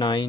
9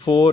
4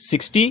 60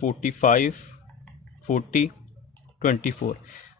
45، 40، 24۔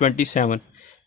27,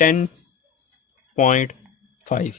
10.5.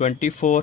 24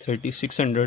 3600,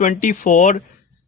24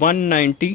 192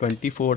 24,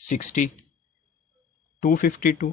60 252,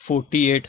48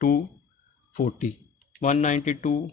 240, 192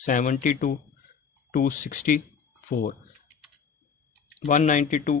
72 264, 192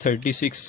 36